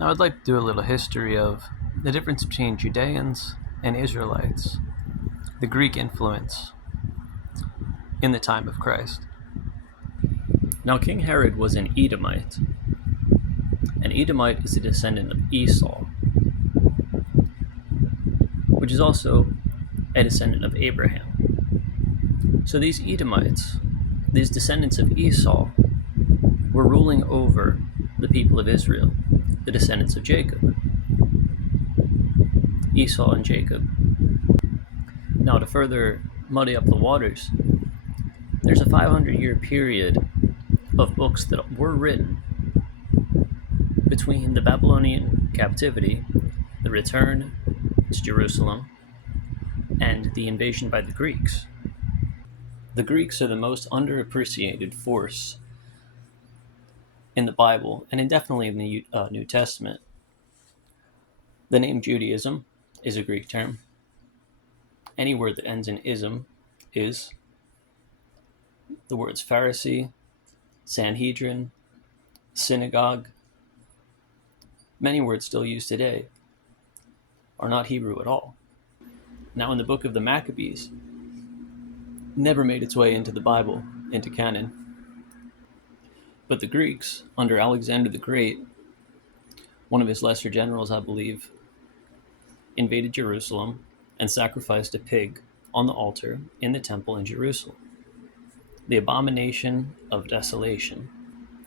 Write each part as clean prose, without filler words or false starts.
Now I'd like to do a little history of the difference between Judeans and Israelites, the Greek influence in the time of Christ. Now King Herod was an Edomite. An Edomite is a descendant of Esau, which is also a descendant of Abraham. So these Edomites, these descendants of Esau, were ruling over the people of Israel, the descendants of Jacob. Esau and Jacob. Now, to further muddy up the waters, there's a 500-year period of books that were written between the Babylonian captivity, the return to Jerusalem, and the invasion by the Greeks. The Greeks are the most underappreciated force in the Bible, and definitely in the New Testament. The name Judaism is a Greek term. Any word that ends in ism is. The words Pharisee, Sanhedrin, synagogue, many words still used today, are not Hebrew at all. Now, in the book of the Maccabees, never made its way into the Bible, into canon. But the Greeks, under Alexander the Great, one of his lesser generals, I believe, invaded Jerusalem and sacrificed a pig on the altar in the temple in Jerusalem. The abomination of desolation.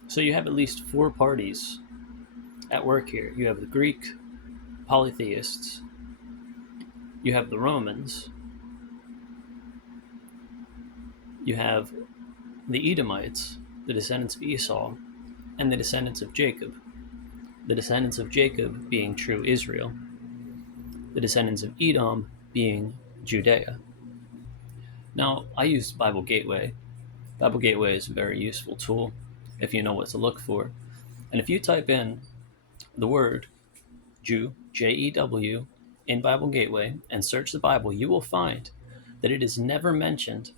So you have at least four parties at work here. You have the Greek polytheists, you have the Romans, you have the Edomites, the descendants of Esau, and the descendants of Jacob. The descendants of Jacob being true Israel, the descendants of Edom being Judea. Now, I use Bible Gateway. Bible Gateway is a very useful tool if you know what to look for. And if you type in the word Jew, Jew, in Bible Gateway and search the Bible, you will find that it is never mentioned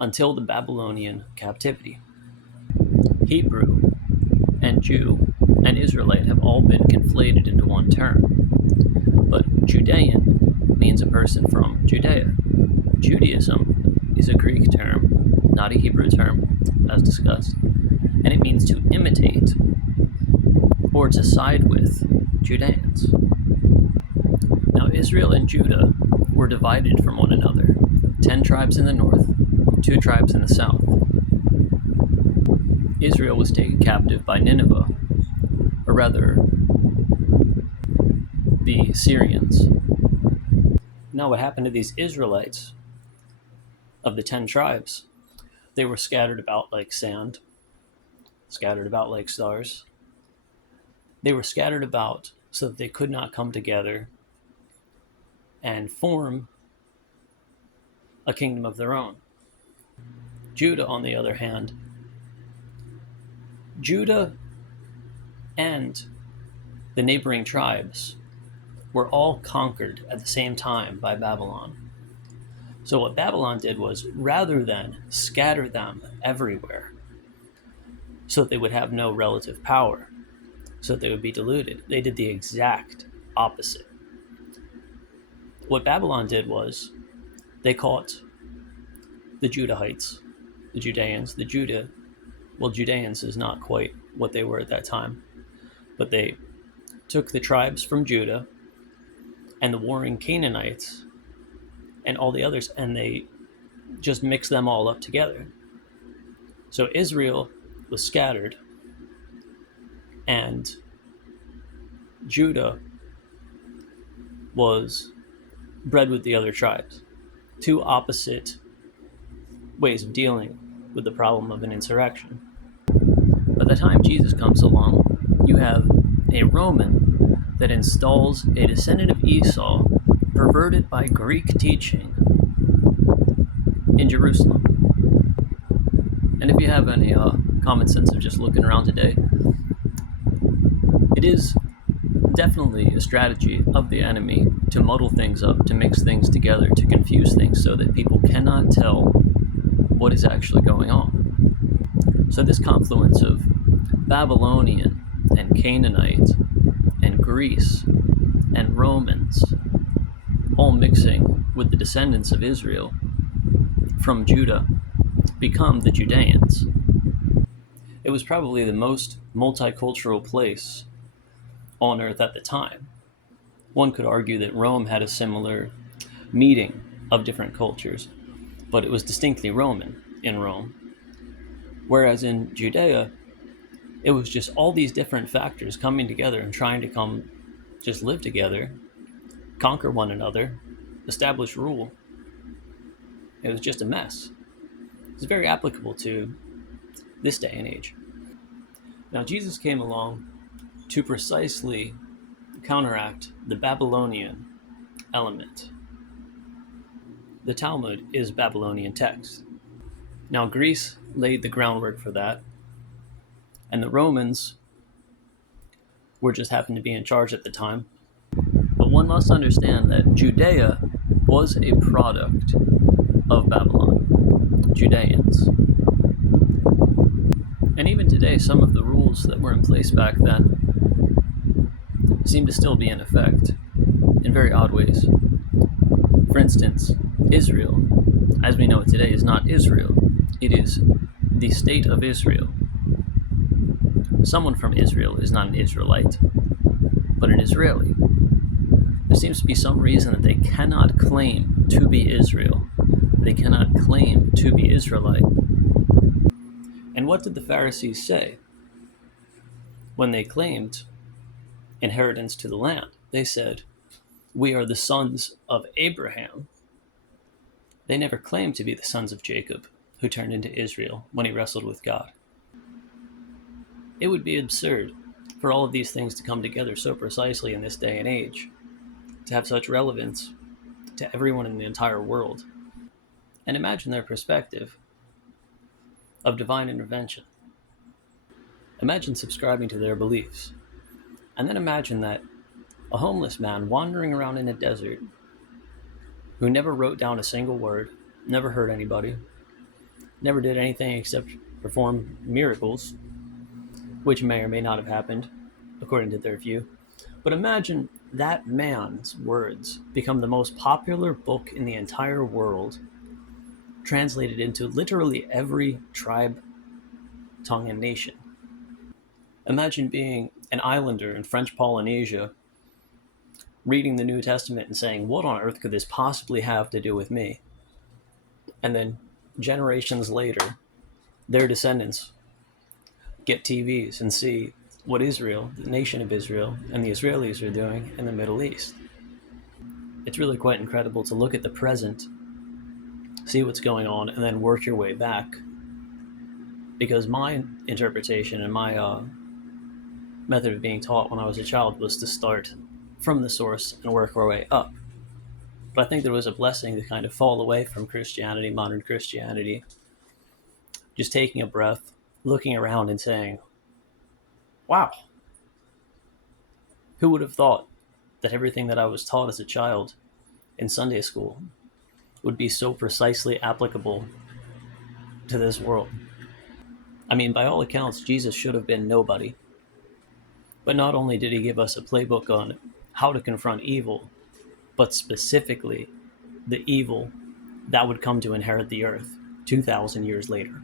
until the Babylonian captivity. Hebrew and Jew and Israelite have all been conflated into one term. But Judean means a person from Judea. Judaism is a Greek term, not a Hebrew term, as discussed, and it means to imitate or to side with Judeans. Now, Israel and Judah were divided from one another, 10 tribes in the north, 2 tribes in the south. Israel was taken captive by Nineveh, or rather, the Syrians. Now, what happened to these Israelites of the 10 tribes? They were scattered about like sand, scattered about like stars. They were scattered about so that they could not come together and form a kingdom of their own. Judah, on the other hand, Judah and the neighboring tribes were all conquered at the same time by Babylon. So what Babylon did was, rather than scatter them everywhere so that they would have no relative power, so that they would be diluted, they did the exact opposite. What Babylon did was, they caught the Judahites, the Judeans, Judeans is not quite what they were at that time, but they took the tribes from Judah and the warring Canaanites and all the others, and they just mixed them all up together. So Israel was scattered, and Judah was bred with the other tribes. Two opposite ways of dealing with the problem of an insurrection. By the time Jesus comes along, you have a Roman that installs a descendant of Esau, perverted by Greek teaching, in Jerusalem. And if you have any common sense of just looking around today, it is definitely a strategy of the enemy to muddle things up, to mix things together, to confuse things so that people cannot tell what is actually going on. So this confluence of Babylonian and Canaanite and Greece and Romans all mixing with the descendants of Israel from Judah become the Judeans. It was probably the most multicultural place on earth at the time. One could argue that Rome had a similar meeting of different cultures, but it was distinctly Roman in Rome. Whereas in Judea, it was just all these different factors coming together and trying to come just live together, conquer one another, establish rule. It was just a mess. It's very applicable to this day and age. Now, Jesus came along to precisely counteract the Babylonian element. The Talmud is Babylonian text. Now, Greece laid the groundwork for that, and the Romans were just happened to be in charge at the time. But one must understand that Judea was a product of Babylon, Judeans. And even today, some of the rules that were in place back then seem to still be in effect in very odd ways. For instance, Israel, as we know it today, is not Israel. It is the state of Israel. Someone from Israel is not an Israelite, but an Israeli. There seems to be some reason that they cannot claim to be Israel. They cannot claim to be Israelite. And what did the Pharisees say when they claimed inheritance to the land? They said, "We are the sons of Abraham." They never claimed to be the sons of Jacob, who turned into Israel when he wrestled with God. It would be absurd for all of these things to come together so precisely in this day and age, to have such relevance to everyone in the entire world. And imagine their perspective of divine intervention. Imagine subscribing to their beliefs. And then imagine that a homeless man wandering around in a desert who never wrote down a single word, never hurt anybody, never did anything except perform miracles, which may or may not have happened, according to their view. But imagine that man's words become the most popular book in the entire world, translated into literally every tribe, tongue, and nation. Imagine being an islander in French Polynesia, reading the New Testament and saying, "What on earth could this possibly have to do with me?" And then generations later, their descendants get TVs and see what Israel, the nation of Israel, and the Israelis are doing in the Middle East. It's really quite incredible to look at the present, see what's going on, and then work your way back. Because my interpretation and my method of being taught when I was a child was to start from the source and work our way up. But I think there was a blessing to kind of fall away from Christianity, modern Christianity, just taking a breath, looking around and saying, wow, who would have thought that everything that I was taught as a child in Sunday school would be so precisely applicable to this world? I mean, by all accounts, Jesus should have been nobody. But not only did he give us a playbook on how to confront evil, but specifically the evil that would come to inherit the earth 2,000 years later.